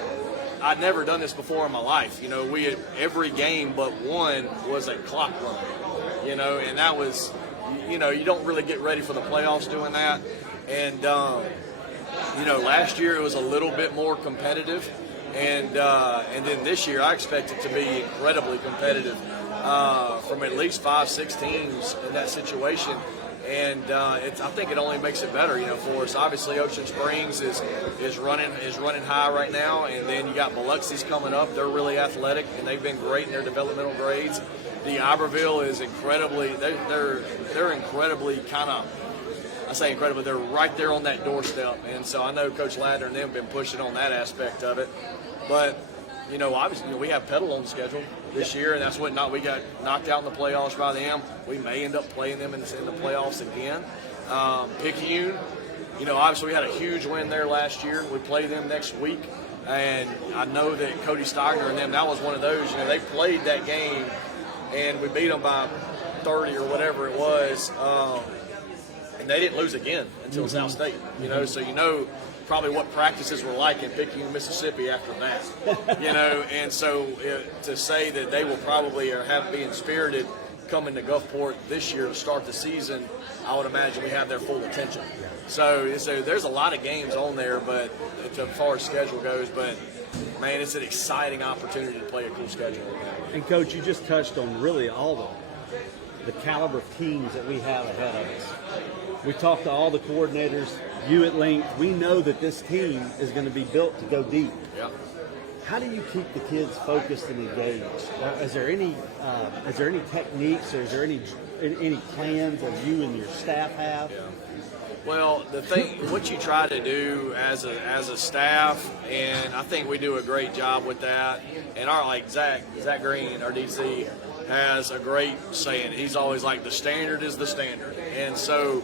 I'd never done this before in my life. We had every game but one was a clock run. And that was, you don't really get ready for the playoffs doing that. And, last year it was a little bit more competitive. And then this year I expect it to be incredibly competitive from at least 5-6 teams in that situation. And I think it only makes it better, for us. Obviously, Ocean Springs is running high right now, and then you got Biloxi's coming up. They're really athletic, and they've been great in their developmental grades. The Iberville is incredibly. They're incredibly kind of. I say incredibly. They're right there on that doorstep, and so I know Coach Ladner and them have been pushing on that aspect of it. But obviously, we have Petal on the schedule this year, and that's we got knocked out in the playoffs by them. We may end up playing them in the playoffs again. Picayune, obviously we had a huge win there last year. We play them next week. And I know that Cody Steigner and them, that was one of those, they played that game and we beat them by 30 or whatever it was. And they didn't lose again until South State, so probably what practices were like in Picayune, Mississippi after that, and so to say that they will probably be inspirited coming to Gulfport this year to start the season, I would imagine we have their full attention. So there's a lot of games on there, but as far as schedule goes, but man, it's an exciting opportunity to play a cool schedule. And Coach, you just touched on really all the caliber of teams that we have ahead of us. We talked to all the coordinators, you at length. We know that this team is going to be built to go deep. Yeah. How do you keep the kids focused and engaged? Is there any techniques, or is there any plans that you and your staff have? Yeah. Well, what you try to do as a staff, and I think we do a great job with that. And Zach Green, our DC, has a great saying. He's always like, the standard is the standard. And so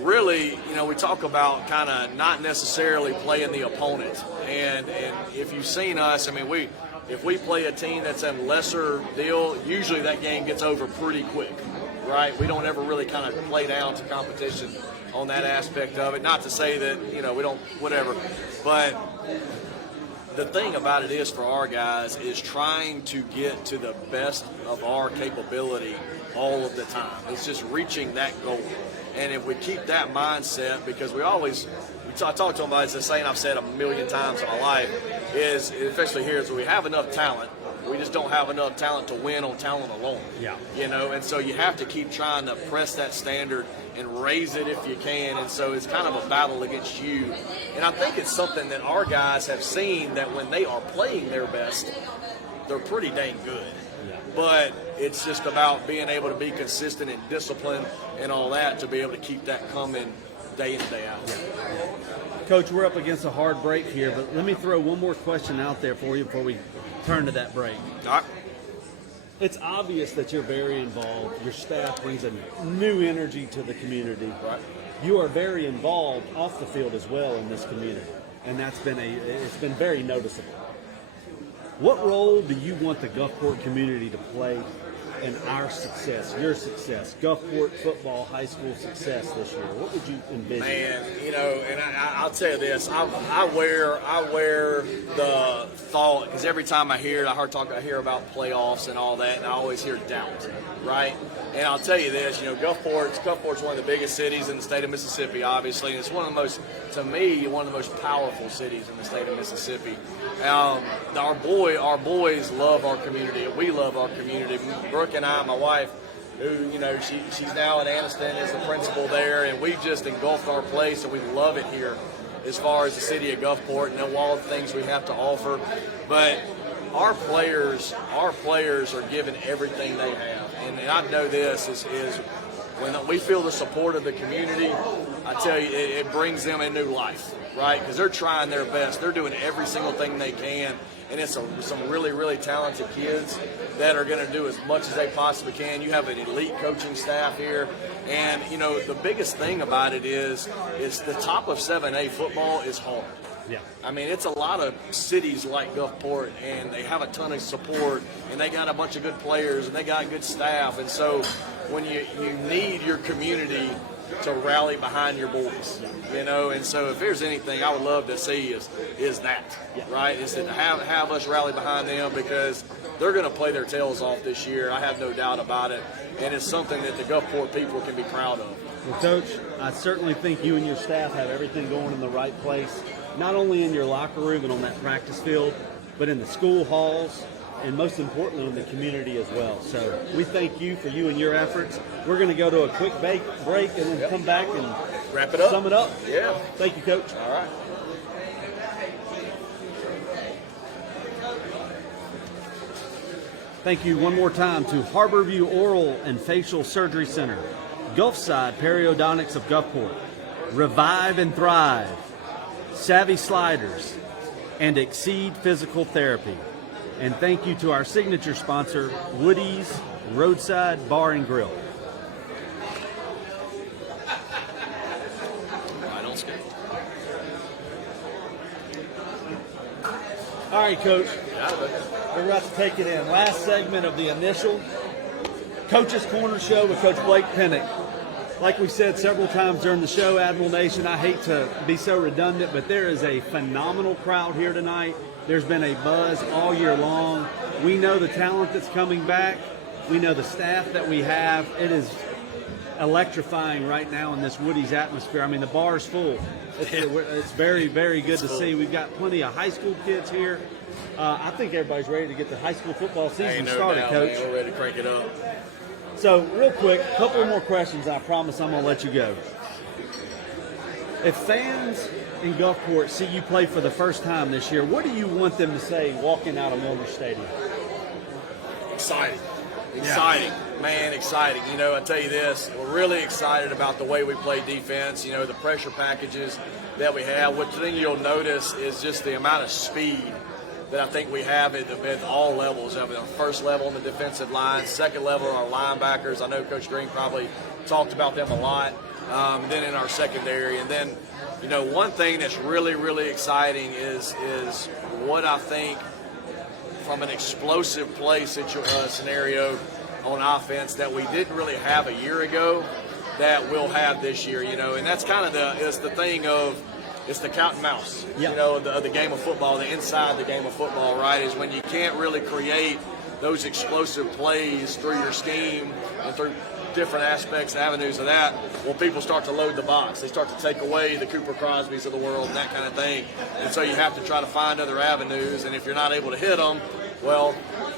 really, we talk about kind of not necessarily playing the opponent. And if you've seen us, if we play a team that's a lesser deal, usually that game gets over pretty quick, right? We don't ever really kind of play down to competition on that aspect of it. Not to say that, we don't, whatever. But the thing about it is, for our guys, is trying to get to the best of our capability all of the time. It's just reaching that goal. And if we keep that mindset, because I talk to them about it, it's the saying I've said a million times in my life, is, especially here, is we have enough talent. We just don't have enough talent to win on talent alone. Yeah. And so you have to keep trying to press that standard and raise it if you can. And so it's kind of a battle against you. And I think it's something that our guys have seen, that when they are playing their best, they're pretty dang good. Yeah. But it's just about being able to be consistent and disciplined and all that to be able to keep that coming day in and day out. Yeah. Coach, we're up against a hard break here, but let me throw one more question out there for you before we turn to that break. All right. It's obvious that you're very involved. Your staff brings a new energy to the community. Right. You are very involved off the field as well in this community, and it's been very noticeable. What role do you want the Gulfport community to play in our success, your success, Gulfport football high school success this year? What would you envision? Man, and I'll tell you this, I wear the thought, because every time I hear it, I hear about playoffs and all that, and I always hear doubt, right? And I'll tell you this, Gulfport's one of the biggest cities in the state of Mississippi, obviously, and it's one of the most powerful cities in the state of Mississippi. Our boys love our community, and we love our community. Brooke and I, my wife, who, she's now in Anniston as the principal there, and we've just engulfed our place, and we love it here as far as the city of Gulfport and know all the things we have to offer. But our players are giving everything they have. And I know this is when we feel the support of the community, I tell you, it brings them a new life, right? Because they're trying their best. They're doing every single thing they can. And it's some really, really talented kids that are going to do as much as they possibly can. You have an elite coaching staff here. And, the biggest thing about it is the top of 7A football is hard. Yeah. It's a lot of cities like Gulfport, and they have a ton of support, and they got a bunch of good players, and they got good staff. And so when you need your community to rally behind your boys, and so if there's anything I would love to see is that, right? Is to have us rally behind them, because they're going to play their tails off this year. I have no doubt about it, and it's something that the Gulfport people can be proud of. Well, Coach, I certainly think you and your staff have everything going in the right place, not only in your locker room and on that practice field, but in the school halls, and most importantly in the community as well. So we thank you for you and your efforts. We're going to go to a quick break and then come back and wrap it up. Sum it up. Yeah. Thank you, Coach. All right. Thank you one more time to Harborview Oral and Facial Surgery Center, Gulfside Periodontics of Gulfport, Revive and Thrive, Savvy Sliders, and Exceed Physical Therapy. And thank you to our signature sponsor, Woody's Roadside Bar and Grill. I don't skip. All right, Coach. We're about to take it in. Last segment of the initial Coach's Corner show with Coach Blake Pennick. Like we said several times during the show, Admiral Nation, I hate to be so redundant, but there is a phenomenal crowd here tonight. There's been a buzz all year long. We know the talent that's coming back. We know the staff that we have. It is electrifying right now in this Woody's atmosphere. I mean, the bar's full. It's very, very good to see. We've got plenty of high school kids here. I think everybody's ready to get the high school football season started, Coach. Man, we're ready to crank it up. So, real quick, a couple more questions. I promise I'm going to let you go. If fans in Gulfport see you play for the first time this year, what do you want them to say walking out of Milner Stadium? Exciting. Man, exciting. You know, I tell you this, we're really excited about the way we play defense, you know, the pressure packages that we have. One thing you'll notice is just the amount of speed that I think we have at all levels. I mean, our first level on the defensive line, second level our linebackers. I know Coach Green probably talked about them a lot. Then in our secondary. And then, you know, one thing that's really, really exciting is what I think from an explosive play scenario on offense that we didn't really have a year ago that we'll have this year, you know. And that's kind of the thing of, it's the cat and mouse, you know, the game of football, the inside the game of football, right, is when you can't really create those explosive plays through your scheme and through different aspects, avenues of that, well, people start to load the box. They start to take away the Cooper Crosbys of the world and that kind of thing. And so you have to try to find other avenues, and if you're not able to hit them, well,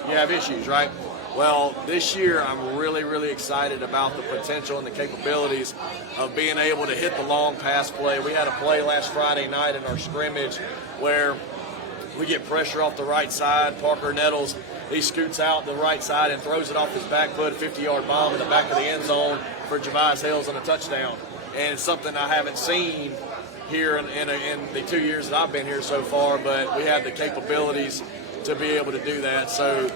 you have issues, right? Well, this year I'm really, really excited about the potential and the capabilities of being able to hit the long pass play. We had a play last Friday night in our scrimmage where we get pressure off the right side. Parker Nettles, he scoots out the right side and throws it off his back foot, 50-yard bomb in the back of the end zone for Javice Hills on a touchdown. And it's something I haven't seen here in the 2 years that I've been here so far, but we have the capabilities to be able to do that. So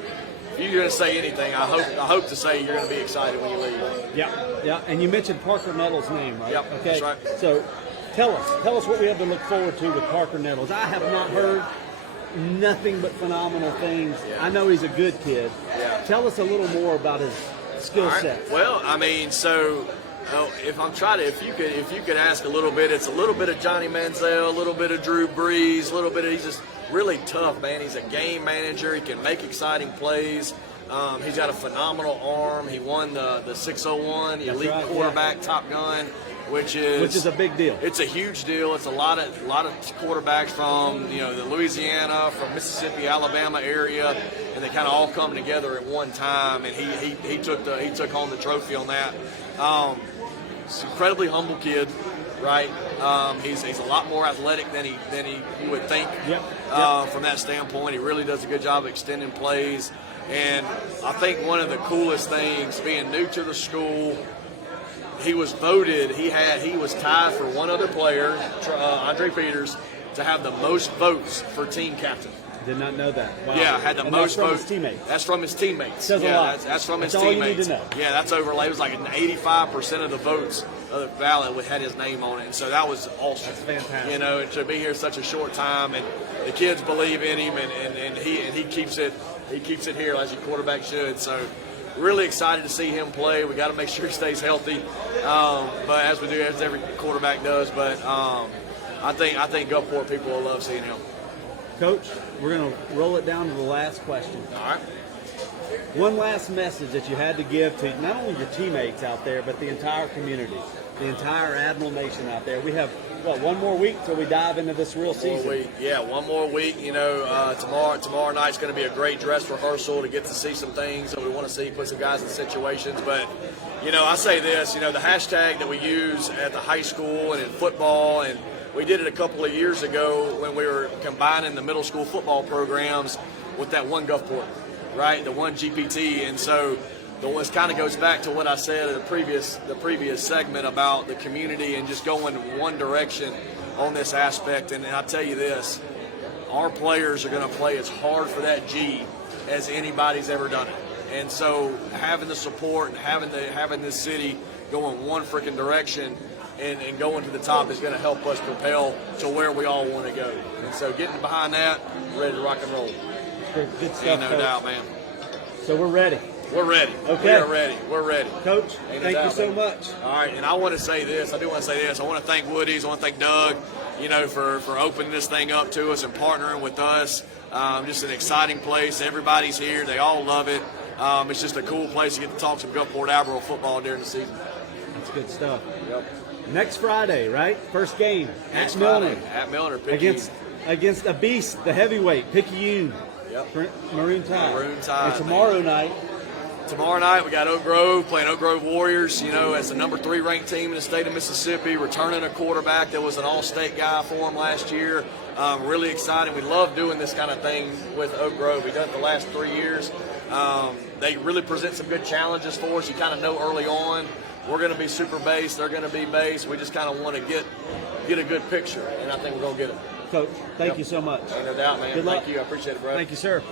if you're going to say anything, I hope to say you're going to be excited when you leave. Yeah. And you mentioned Parker Nettles' name, right? Yep, okay. that's right. So tell us what we have to look forward to with Parker Nettles. I have not heard nothing but phenomenal things. Yeah. I know he's a good kid. Yeah. Tell us a little more about his skill set. Well, I mean, so if you could ask a little bit, it's a little bit of Johnny Manziel, a little bit of Drew Brees, a little bit of, he's just really tough, man. He's a game manager. He can make exciting plays. He's got a phenomenal arm. He won the 601, the elite quarterback Top Gun, which is a big deal. It's a huge deal. It's a lot of quarterbacks from the Louisiana, from Mississippi, Alabama area, and they kind of all come together at one time. And he took home the trophy on that. He's an incredibly humble kid, right? He's a lot more athletic than you would think. From that standpoint, he really does a good job of extending plays. And I think one of the coolest things, being new to the school, he was voted. He was tied for one other player, Andre Peters, to have the most votes for team captain. Did not know that. Wow. Yeah, had the and most that's from votes. his teammates. That's from his teammates. Says a lot. That's from his all you teammates. need to know. Yeah, that's overlaid. It was like 85% of the votes of the ballot had his name on it, and so that was awesome. That's fantastic. And to be here such a short time, and the kids believe in him, and he keeps it here as your quarterback should. So really excited to see him play. We got to make sure he stays healthy, but as we do, as every quarterback does. But I think Gulfport people will love seeing him. Coach, we're going to roll it down to the last question. All right. One last message that you had to give to not only your teammates out there, but the entire community, the entire Admiral Nation out there. We have, one more week till we dive into this real season. One more week. Tomorrow night's going to be a great dress rehearsal to get to see some things that we want to see, put some guys in situations. But, I say this, the hashtag that we use at the high school and in football, and we did it a couple of years ago when we were combining the middle school football programs with that one Gulfport, right? The one GPT. And so this kind of goes back to what I said in the previous segment about the community and just going one direction on this aspect. And I'll tell you this, our players are going to play as hard for that G as anybody's ever done it. And so having the support and having this city going one freaking direction, and going to the top is going to help us propel to where we all want to go. And so getting behind that, ready to rock and roll. Good stuff, Ain't no Coach. doubt, man. So we're ready. We're ready. Okay. We are ready. We're ready. Coach, Ain't no thank you doubt, so man. much. All right, and I want to say this. I do want to say this. I want to thank Woody's. I want to thank Doug, for opening this thing up to us and partnering with us. Just an exciting place. Everybody's here. They all love it. It's just a cool place to get to talk some Gulfport Admiral football during the season. That's good stuff. Yep. Next Friday, right? First game Next at Milner Friday, at Milner, Picayune. against a beast, the heavyweight Picayune. Yep. Maroon Tide. Maroon Tide, And tomorrow night, we got Oak Grove playing Oak Grove Warriors, as the number 3 ranked team in the state of Mississippi, returning a quarterback that was an all-state guy for them last year. Really exciting. We love doing this kind of thing with Oak Grove. We've done it the last 3 years. They really present some good challenges for us. You kind of know early on we're going to be super base, they're going to be base. We just kind of want to get a good picture, and I think we're going to get it. Coach, thank you so much. Ain't no doubt, man. Good luck. Thank you. I appreciate it, bro. Thank you, sir.